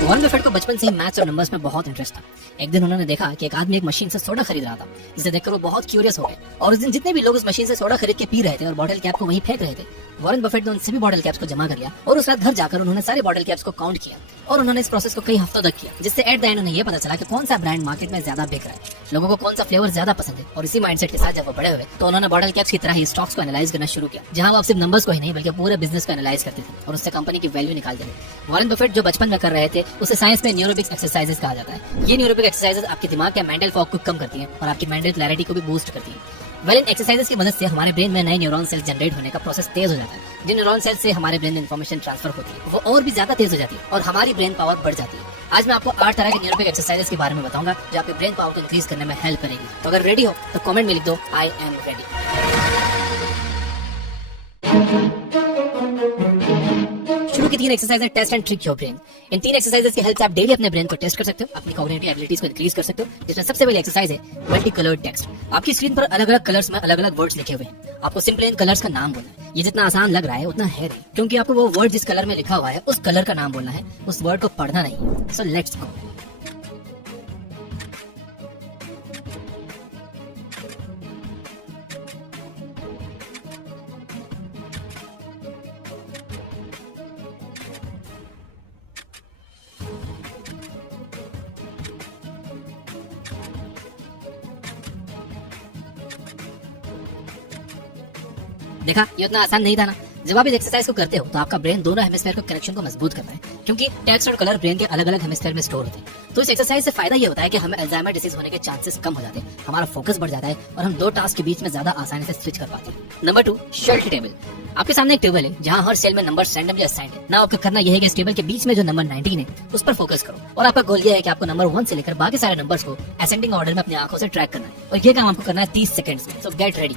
Warren Buffett को बचपन से ही मैथ्स और नंबर्स में बहुत इंटरेस्ट था। एक दिन उन्होंने देखा कि एक आदमी एक मशीन से सोडा खरीद रहा था, जिसे देखकर वो बहुत क्यूरियस हो गए और उस दिन जितने भी लोग उस मशीन से सोडा खरीद के पी रहे थे और बॉटल कैप को वहीं फेंक रहे थे, वॉरेन बफेट ने उन सभी बॉटल कैप्स को जमा कर लिया और उस रात घर जाकर उन्होंने सारे बॉटल कैप्स को काउंट किया और उन्होंने इस प्रोसेस को कई हफ्तों तक किया, जिससे एट द एंड उन्हें ये पता चला कि कौन सा ब्रांड मार्केट में ज्यादा बिक रहा है, लोगों को कौन सा फ्लेवर ज्यादा पसंद है। और इसी माइंडसेट के साथ जब वो बड़े हुए तो उन्होंने बॉटल कैप्स की तरह ही स्टॉक्स को एनालाइज करना शुरू किया, जहां वो अब सिर्फ नंबर्स को ही नहीं बल्कि पूरे बिजनेस को एनालाइज करते थे और उससे कंपनी की वैल्यू निकालते थे। वॉरेन बफेट जो बचपन में कर रहे थे उसे साइंस में न्यूरोबिक्स एक्सरसाइजेस कहा जाता है। ये न्यूरोबिक एक्सरसाइजेस आपके दिमाग के मेंटल फॉग को कम करती हैं और आपकी मेंटल क्लैरिटी को भी बूस्ट करती है। इन एक्सरसाइजेस की मदद से हमारे ब्रेन में नए न्यूरॉन सेल्स जनरेट होने का प्रोसेस तेज हो जाता है। जिन न्यूरॉन सेल्स से हमारे ब्रेन में इंफॉर्मेशन ट्रांसफर होती है वो और भी ज्यादा तेज हो जाती है और हमारी ब्रेन पावर बढ़ जाती है। आज मैं आपको 8 तरह के न्यूरोबिक एक्सरसाइजेस के बारे में बताऊंगा जो आपके ब्रेन पावर को इंक्रीज करने में हेल्प करेगी। तो अगर रेडी हो तो कमेंट में लिख दो आई एम रेडी। शुरू की 3 एक्सरसाइज है test and trick your brain. इन 3 एक्सरसाइजेस की हेल्प से आप डेली अपने ब्रेन को टेस्ट कर सकते हो, अपनी कॉग्निटिव एबिलिटीज को इंक्रीज कर सकते हो। जिसमें सबसे पहली एक्सरसाइज है मल्टी कलर्ड टेक्स्ट। आपकी स्क्रीन पर अलग अलग कलर्स में अलग अलग वर्ड्स लिखे हुए हैं, आपको सिंपली इन कलर्स का नाम बोलना है। ये जितना आसान लग रहा है उतना है नहीं, क्योंकि आपको वो वर्ड जिस कलर में लिखा हुआ है उस कलर का नाम बोलना है, उस वर्ड को पढ़ना नहीं। So let's go. देखा, ये उतना आसान नहीं था ना। जब आप इस एक्सरसाइज को करते हो तो आपका ब्रेन दोनों हेमिस्फीयर को कनेक्शन को मजबूत करता है, क्योंकि टेक्स्ट और कलर ब्रेन के अलग अलग हेमिस्फीयर में स्टोर होते हैं। तो इस एक्सरसाइज से फायदा ये होता है कि हमें अल्जाइमर डिसीज होने के चांसेस कम हो जाते हैं, हमारा फोकस बढ़ जाता है और हम 2 टास्क के बीच में ज्यादा आसानी से स्विच कर पाते हैं। Number 2, shelled table. आपके सामने एक टेबल है जहाँ हर सेल में नंबर रैंडमली असाइंड है। ना आपको करना यह है कि इस टेबल के बीच में जो नंबर 19 है उस पर फोकस करो और आपका गोल ये है कि आपको नंबर 1 से लेकर बाकी सारे नंबर्स को असेंडिंग ऑर्डर में अपनी आंखों से ट्रैक करना है और ये काम आपको करना है 30 सेकंड्स में। सो गेट रेडी।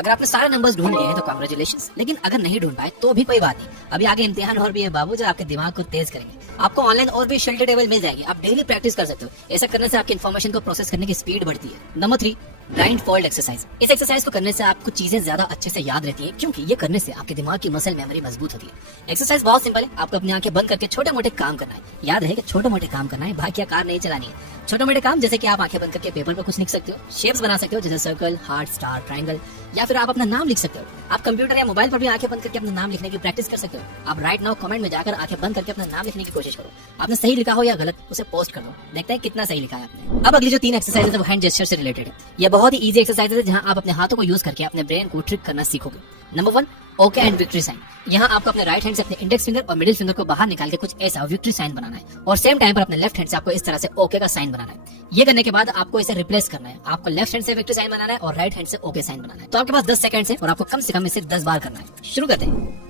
अगर आपने सारे नंबर्स ढूंढ लिए हैं तो कांग्रेचुलेशंस, लेकिन अगर नहीं ढूंढ पाए तो भी कोई बात नहीं। अभी आगे इम्तिहान और भी है बाबू जो आपके दिमाग को तेज करेंगे। आपको ऑनलाइन और भी शेल्ड टेबल मिल जाएगी, आप डेली प्रैक्टिस कर सकते हो। ऐसा करने से आपकी इन्फॉर्मेशन को प्रोसेस करने की स्पीड बढ़ती है। Number 3, blind fold exercise. इस एक्सरसाइज को करने से आपको चीजें ज्यादा अच्छे से याद रहती है, क्योंकि ये करने से आपके दिमाग की मसल मेमोरी मजबूत होती है। एक्सरसाइज बहुत सिंपल है, आपको अपनी आंखें बंद करके छोटे मोटे काम करना है। याद रहे कि छोटे मोटे काम करना है, भाग्य कार नहीं चलानी है। छोटे मोटे काम जैसे कि आप आंखें बंद करके पेपर पर कुछ लिख सकते हो, शेप्स बना सकते हो जैसे सर्कल, हार्ट, स्टार, ट्रायंगल, या फिर आप अपना नाम लिख सकते हो। आप कंप्यूटर या मोबाइल पर भी आंखें बंद करके अपना नाम लिखने की प्रैक्टिस कर सकते हो। आप राइट नाउ कमेंट में जाकर आंखें बंद करके अपना नाम लिखने की कोशिश करो। आपने सही लिखा हो या गलत उसे पोस्ट कर दो, देखते हैं कितना सही लिखा है आपने। अब अगली जो 3 एक्सरसाइज है वो हैंड जेस्चर से रिलेटेड है। ये बहुत ही इजी एक्सरसाइज है जहां आप अपने हाथों को यूज करके अपने ब्रेन को ट्रिक करना सीखोगे। Number 1, okay and victory sign. यहाँ आपको अपने राइट हैंड से अपने इंडेक्स फिंगर और मिडिल फिंगर को बाहर निकाल के कुछ ऐसा विक्ट्री साइन बनाना है और सेम टाइम पर अपने लेफ्ट हैंड से आपको इस तरह से ओके का साइन बनाना है। ये करने के बाद आपको इसे रिप्लेस करना है। आपको लेफ्ट हैंड से विक्ट्री साइन बनाना है और राइट हैंड से ओके साइन बनाना है। तो आपके पास 10 सेकंड है और आपको कम से कम इसे 10 बार करना है। शुरू करते हैं।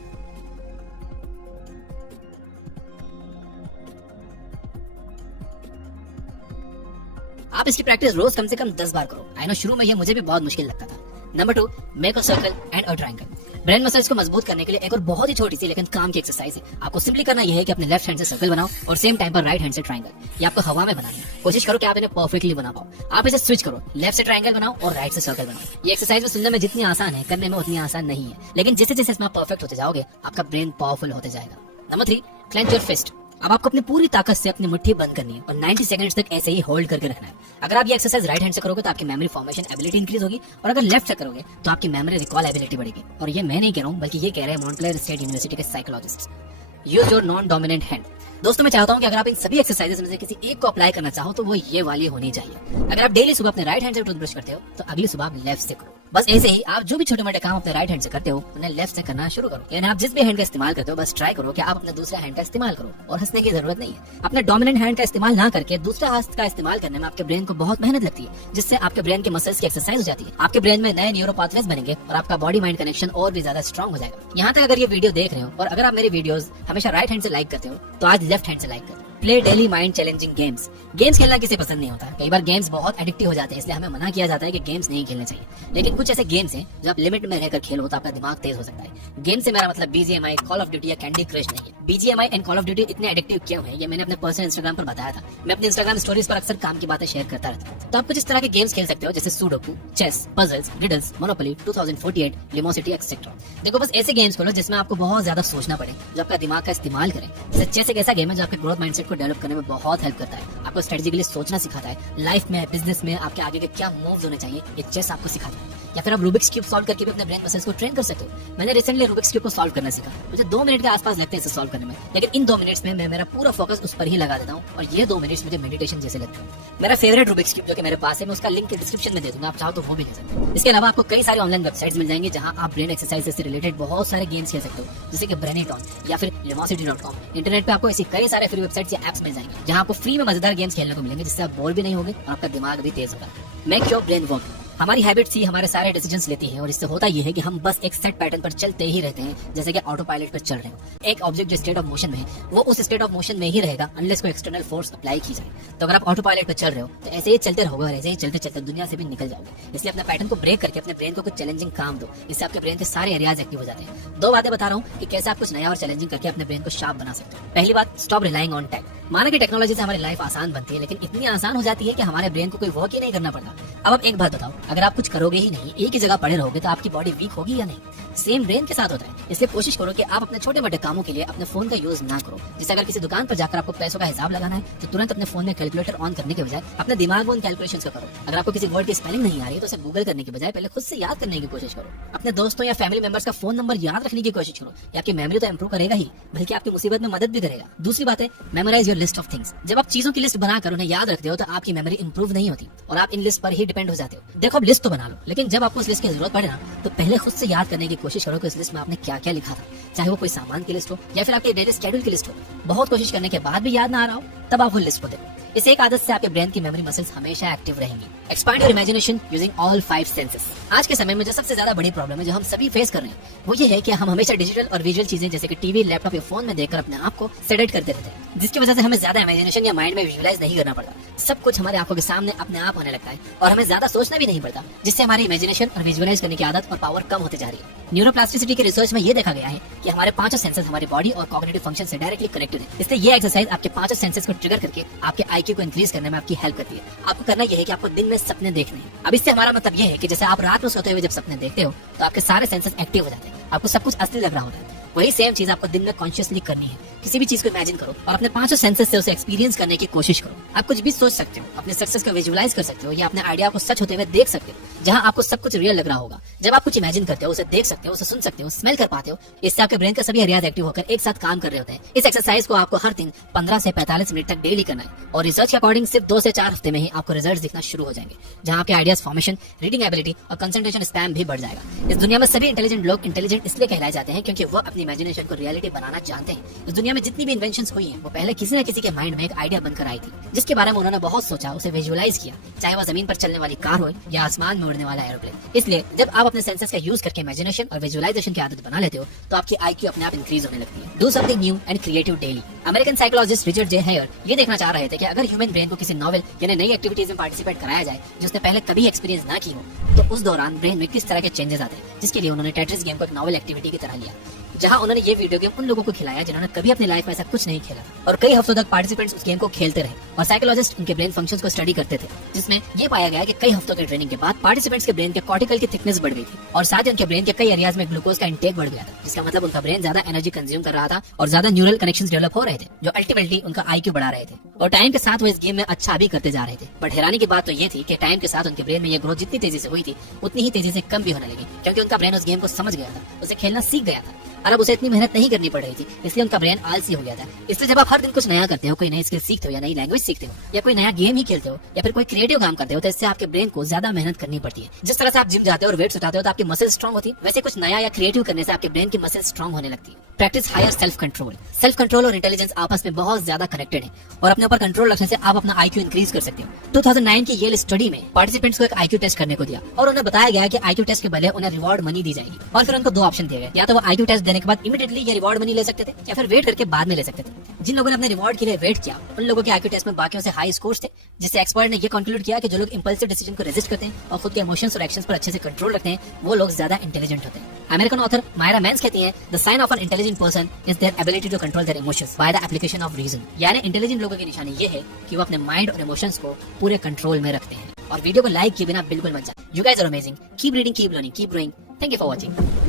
आप इसकी प्रैक्टिस रोज कम से कम 10 बार करो। आई नो शुरू में ये मुझे भी बहुत मुश्किल लगता था। Number 2, make a circle and a triangle. Brain muscles को मजबूत करने के लिए एक और बहुत ही छोटी सी लेकिन काम की एक्सरसाइज है। आपको सिंपली करना यह है कि अपने लेफ्ट हैंड से सर्कल बनाओ और सेम टाइम पर राइट हैंड से ट्रायंगल। ये आपको हवा में बनाना है। कोशिश करो कि आप इन्हें परफेक्टली बना पाओ। आप इसे स्विच करो, लेफ्ट से ट्रायंगल बनाओ और राइट से सर्कल बनाओ। ये एक्सरसाइज सुनने में जितनी आसान है करने में उतनी आसान नहीं है, लेकिन जैसे जैसे इसमें आप परफेक्ट होते जाओगे आपका ब्रेन पावरफुल होते जाएगा। Number 3, clench your fist. अब आपको अपनी पूरी ताकत से अपनी मुट्ठी बंद करनी है और 90 सेकंड्स तक ऐसे ही होल्ड करके रखना है। अगर आप ये एक्सरसाइज राइट हैंड से करोगे तो आपकी मेमोरी फॉर्मेशन एबिलिटी इंक्रीज होगी और अगर लेफ्ट से करोगे तो आपकी मेमोरी रिकॉल एबिलिटी बढ़ेगी। और ये मैं नहीं कह रहा हूँ बल्कि ये कह रहे हैं मॉन्टक्लेर स्टेट यूनिवर्सिटी के psychologist. Use your non dominant hand. दोस्तों मैं चाहता हूँ कि अगर आप इन सभी एक्सरसाइजेस में से किसी एक को अप्लाई करना चाहो तो वो ये वाली होनी चाहिए। अगर आप डेली सुबह अपने राइट हैंड से टूथब्रश करते हो तो अगली सुबह आप लेफ्ट से करो। बस ऐसे ही आप जो भी छोटे मोटे काम अपने राइट हैंड से करते हो उन्हें लेफ्ट से करना शुरू करो। यानी आप जिस भी हैंड का इस्तेमाल करते हो बस ट्राई करो कि आप अपने दूसरे हैंड का इस्तेमाल करो और हंसने की जरूरत नहीं है। अपने डोमिनेंट हैंड का इस्तेमाल ना करके दूसरे हाथ का इस्तेमाल करने में आपके ब्रेन को बहुत मेहनत लगती है, जिससे आपके ब्रेन के मसल्स की एक्सरसाइज हो जाती है। आपके ब्रेन में नए न्यूरो पाथवेज बनेंगे और आपका बॉडी माइंड कनेक्शन और भी ज्यादा स्ट्रॉन्ग हो जाएगा। यहाँ तक अगर ये वीडियो देख रहे हो और अगर आप मेरी वीडियोस हमेशा राइट हैंड से लाइक करते हो तो आज लेफ्ट हैंड से लाइक कर दो। Play daily mind challenging games. Games खेलना किसे पसंद नहीं होता। कई बार गेम्स बहुत एडिक्टिव हो जाते हैं, इसलिए हमें मना किया जाता है कि गेम्स नहीं खेलने चाहिए। लेकिन कुछ ऐसे गेम्स हैं जो आप लिमिट में रहकर खेलो तो आपका दिमाग तेज हो सकता है। गेम से मेरा मतलब BGMI, कॉल ऑफ ड्यूटी या कैंडी क्रश नहीं है। BGMI and call of duty इतने एडिक्टिव क्यों है, ये मैंने अपने पर्सनल इंस्टाग्राम पर बताया था। मैं अपने इंस्टाग्राम स्टोरीज पर अक्सर काम की बातें शेयर करता रहता हूँ। तो आप कुछ इस तरह के गेम्स खेल सकते हो जैसे sudoku, chess, puzzles, riddles, monopoly, 2048, Lumosity etcetera. देखो बस ऐसे गेम्स खेलो जिसमें आपको बहुत ज्यादा सोचना पड़े, जो आपका दिमाग का इस्तेमाल करे। जैसे चेस एक ऐसा गेम है जो आपके ग्रोथ माइंडसेट को डेवलप करने में बहुत हेल्प करता है, आपको स्ट्रेटेजिकली सोचना सिखाता है। लाइफ में, बिजनेस में आपके आगे के क्या मूव्स होने चाहिए ये चेस आपको सिखाता है। या फिर आप रूबिक्स क्यूब सॉल्व करके भी अपने ब्रेन मसल्स को ट्रेन कर सकते हो। मैंने रिसेंटली रूबिक्स क्यूब को सॉल्व करना सीखा। मुझे 2 मिनट के आसपास लगते हैं इसे सॉल्व करने में, लेकिन इन 2 मिनट्स में मैं मेरा पूरा फोकस उस पर ही लगा देता हूँ और ये 2 मिनट्स मुझे मेडिटेशन जैसे लगते हैं। मेरा फेवरेट रूबिक्स क्यूब जो कि मेरे पास है, मैं उसका लिंक डिस्क्रिप्शन में दे दूंगा, आप चाहो तो वो भी ले सकते हो। इसके अलावा आपको कई सारे ऑनलाइन वेबसाइट्स मिल जाएंगे जहां आप ब्रेन एक्सरसाइज से रिलेटेड बहुत सारे गेम्स खेल सकते हो, जैसे कि ब्रेनिटॉन या फिर लिमोसिटी.com। इंटरनेट पे आपको ऐसी कई सारे फ्री वेबसाइट्स या एप्स मिल जाएंगे जहां आपको फ्री में मजेदार गेम्स खेलने को मिलेंगे, जिससे आप बोर भी नहीं होगे और आपका दिमाग भी तेज होगा। Make your brain work. हमारी हैबिट्स ही हमारे सारे डिसीजंस लेती हैं और इससे होता यह है कि हम बस एक सेट पैटर्न पर चलते ही रहते हैं, जैसे कि ऑटो पायलट पर चल रहे हो। एक ऑब्जेक्ट जो स्टेट ऑफ मोशन में है वो उस स्टेट ऑफ मोशन में ही रहेगा अनलेस कोई एक्सटर्नल फोर्स अप्लाई की जाए। तो अगर आप ऑटो पायलट पर चल रहे हो तो ऐसे ही चलते रहोगे और ऐसे ही चलते चलते दुनिया से भी निकल जाओगे। इसलिए अपने पैटर्न को ब्रेक करके अपने ब्रेन को कुछ चैलेंजिंग काम दो, इससे आपके ब्रेन के सारे एरियाज एक्टिव हो जाते हैं। 2 बातें बता रहा हूँ कि कैसे आप कुछ नया और चैलेंजिंग करके अपने ब्रेन को शार्प बना सकते हो। पहली बात, स्टॉप रिलाइंग ऑन टेक। माना कि टेक्नोलॉजी से हमारी लाइफ आसान बनती है, लेकिन इतनी आसान हो जाती है कि हमारे ब्रेन को कोई वर्क ही नहीं करना पड़ता। अब आप एक बात बताओ, अगर आप कुछ करोगे ही नहीं, एक ही जगह पड़े रहोगे, तो आपकी बॉडी वीक होगी या नहीं? सेम ब्रेन के साथ होता है। इसलिए कोशिश करो कि आप अपने छोटे मोटे कामों के लिए अपने फोन का यूज ना करो। जैसे अगर किसी दुकान पर जाकर आपको पैसों का हिसाब लगाना है तो तुरंत अपने फोन में कैलकुलेटर ऑन करने के बजाय अपने दिमाग में उन कैलकुलेशंस को करो। अगर आपको किसी वर्ड की स्पेलिंग नहीं आ रही है तो उसे गूगल करने के बजाय पहले खुद से याद करने की कोशिश करो। अपने दोस्तों या फैमिली मेंबर्स का फोन नंबर याद रखने की कोशिश करो। ये आपकी मेमोरी तो इंप्रूव करेगा ही, बल्कि आपकी मुसीबत में मदद भी करेगा। दूसरी बात है, memorise your list of things. जब आप चीजों की लिस्ट बनाकर उन्हें याद रखते हो तो आपकी मेमोरी इंप्रूव नहीं होती और आप इन लिस्ट पर ही डिपेंड हो जाते हो। देखो, अब लिस्ट तो बना लो, लेकिन जब आपको उस लिस्ट की जरूरत पड़े ना तो पहले खुद से याद करने की कोशिश करो कि इस लिस्ट में आपने क्या क्या लिखा था, चाहे वो कोई सामान की लिस्ट हो या फिर आपके डेली शेड्यूल की लिस्ट हो। बहुत कोशिश करने के बाद भी याद ना आ रहा हो तब आप वो लिस्ट को देखो। इस एक आदत से आपके ब्रेन की मेमोरी मसल्स हमेशा एक्टिव रहेंगी। Expand your imagination using all 5 senses. आज के समय में जो सबसे ज्यादा बड़ी प्रॉब्लम है जो हम सभी फेस कर रहे हैं वो ये है कि हम हमेशा डिजिटल और विजुअल चीजें जैसे कि टीवी, लैपटॉप या फोन में देखकर अपने आप को सेडेट करते रहते हैं, जिसकी वजह से हमें ज्यादा इमेजिनेशन या माइंड में विजुअलाइज नहीं करना पड़ता। सब कुछ हमारे आंखों के सामने अपने आप होने लगता है और हमें ज्यादा सोचना भी नहीं पड़ता, जिससे हमारी इमेजिनेशन और विजुअलाइज करने की आदत और पावर कम होती जा रही है। न्यूरोप्लास्टिसिटी के रिसर्च में ये देखा गया है कि हमारे 5 सेंसेस हमारी बॉडी और कॉग्निटिव फंक्शन से डायरेक्टली कनेक्टेड है। इसलिए ये एक्सरसाइज आपके 5 सेंसेस को ट्रिगर करके आपके IQ को इंक्रीज करने में आपकी हेल्प करती है। आपको करना यह है कि आपको दिन में सपने देखने हैं। अब इससे हमारा मतलब यह है कि जैसे आप रात में सोते हुए जब सपने देखते हो तो आपके सारे सेंसेस एक्टिव हो जाते हैं, आपको सब कुछ असली लग रहा होता है। वही सेम चीज आपको दिन में कॉन्शियसली करनी है। किसी भी चीज को इमेजिन करो और अपने 5 सेंसेस से उसे एक्सपीरियंस करने की कोशिश करो। आप कुछ भी सोच सकते हो, अपने सक्सेस को विजुअलाइज कर सकते हो या अपने आइडिया को सच होते हुए देख सकते हो, जहां आपको सब कुछ रियल लग रहा होगा। जब आप कुछ इमेजिन करते हो, उसे देख सकते हो, उसे सुन सकते हो, स्मेल कर पाते हो, इससे आपके ब्रेन के सभी एरियाज एक्टिव होकर एक साथ काम कर रहे होते हैं। इस एक्सरसाइज को आपको हर दिन 15 से 45 मिनट तक डेली करना है और रिसर्च के अकॉर्डिंग सिर्फ 2 से 4 हफ्ते में ही आपको रिजल्ट दिखना शुरू हो जाएंगे, जहां आपके आइडियाज फॉर्मेशन, रीडिंग एबिलिटी और कंसंट्रेशन स्पैन भी बढ़ जाएगा। इस दुनिया में सभी इंटेलिजेंट लोग इंटेलिजेंट इसलिए कहलाए जाते हैं क्योंकि वो अपनी इमेजिनेशन को रियलिटी बनाना जानते हैं। इस दुनिया में जितनी भी इन्वेंशंस हुई हैं वो पहले किसी न किसी के माइंड में एक आइडिया बनकर आई थी, जिसके बारे में उन्होंने बहुत सोचा, उसे विजुअलाइज किया, चाहे वह जमीन पर चलने वाली कार हो या आसमान में उड़ने वाला एरोप्लेन। इसलिए जब आप अपने सेंसेस का यूज करके इमेजिनेशन और विजुअलाइजेशन की आदत बना लेते हो तो आपकी IQ अपने आप इंक्रीज होने लगती है। Do something new and creative daily. American psychologist Richard J Haier ये देखना चाह रहे थे कि अगर ह्यूमन ब्रेन को किसी नॉवेल यानी नई एक्टिविटीज में पार्टिसिपेट कराया जाए जो उसने पहले कभी एक्सपीरियंस ना की हो, तो उस दौरान ब्रेन में किस तरह के चेंजेस आते हैं, जिसके लिए उन्होंने टेट्रिस गेम को एक नॉवेल एक्टिविटी की तरह लिया, जहां उन्होंने ये वीडियो गेम उन लोगों को खिलाया जिन्होंने कभी अपनी लाइफ में ऐसा कुछ नहीं खेला और कई हफ्तों तक पार्टिसिपेंट्स उस गेम को खेलते रहे और साइकोलॉजिस्ट उनके ब्रेन फंक्शंस को स्टडी करते थे, जिसमें ये पाया गया कि कई हफ्तों की ट्रेनिंग के बाद पार्टिसिपेंट्स के ब्रेन के कॉर्टिकल की थिकनेस बढ़ गई थी और साथ ही उनके ब्रेन के कई एरियाज में ग्लूकोज का इंटेक बढ़ गया था, जिसका मतलब उनका ब्रेन ज्यादा एनर्जी कंज्यूम कर रहा था और ज्यादा न्यूरल कनेक्शंस डेवलप हो रहे थे, जो अल्टीमेटली उनका IQ बढ़ा रहे थे और टाइम के साथ वो इस गेम में अच्छा भी करते जा रहे थे। बट हैरानी की बात तो ये थी कि टाइम के साथ उनके ब्रेन में ये ग्रोथ जितनी तेजी से हुई थी उतनी ही तेजी से कम भी होने लगी, क्योंकि उनका ब्रेन उस गेम को समझ गया था, उसे खेलना सीख गया था और अब उसे इतनी मेहनत नहीं करनी पड़ रही थी, इसलिए उनका ब्रेन आलसी हो गया था। इसलिए जब आप हर दिन कुछ नया करते हो, कोई नई स्किल सीखते हो या नई लैंग्वेज सीखते हो या कोई नया गेम ही खेलते हो या फिर कोई क्रिएटिव काम करते हो, तो इससे आपके ब्रेन को ज्यादा मेहनत करनी पड़ती है। जिस तरह से आप जिम जाते हो और वेट्स उठाते हो तो आपकी मसल स्ट्रॉन्ग होती है, वैसे कुछ नया या क्रिएटिव करने से आपके ब्रेन की मसल स्ट्रॉन्ग होने लगती है। Practice higher self control. Self control और इंटेलिजेंस आपस में बहुत ज्यादा कनेक्टेड है और अपने ऊपर कंट्रोल रखने से आप अपना आईक्यू इंक्रीज कर सकते हो। 2009 की येल स्टडी में पार्टिसिपेंट्स को एक आईक्यू टेस्ट करने को दिया और उन्हें बताया गया कि आईक्यू टेस्ट के बदले उन्हें रिवॉर्ड मनी दी जाएगी और फिर उनको 2 ऑप्शन दिए गए, या तो वो आईक्यू टेस्ट देने के बाद इमीडिएटली ये रिवॉर्ड मनी ले सकते थे या फिर वेट करके बाद में ले सकते थे। जिन लोगों ने अपने रिवॉर्ड के लिए वेट किया उन लोगों के आईक्यू टेस्ट में बाकियों से हाई स्कोर्स थे, जिससे एक्सपर्ट ने ये कंक्लूड किया कि जो लोग इंपल्सिव डिसीजन को रेजिस्ट करते हैं और खुद के इमोशंस और एक्शंस पर अच्छे से कंट्रोल रखते हैं वो लोग ज्यादा इंटेलिजेंट होते हैं। अमेरिकन ऑथर मायरा मेंस कहती हैं, the sign of an intelligent person is their ability to control their emotions by the application of reason. यानी इंटेलिजेंट लोगों की निशानी ये है कि वो अपने माइंड और इमोशंस को पूरे कंट्रोल में रखते हैं। और वीडियो को लाइक किए बिना बिल्कुल मत जाए। You guys are amazing, keep reading, keep learning, keep growing. Thank you for watching.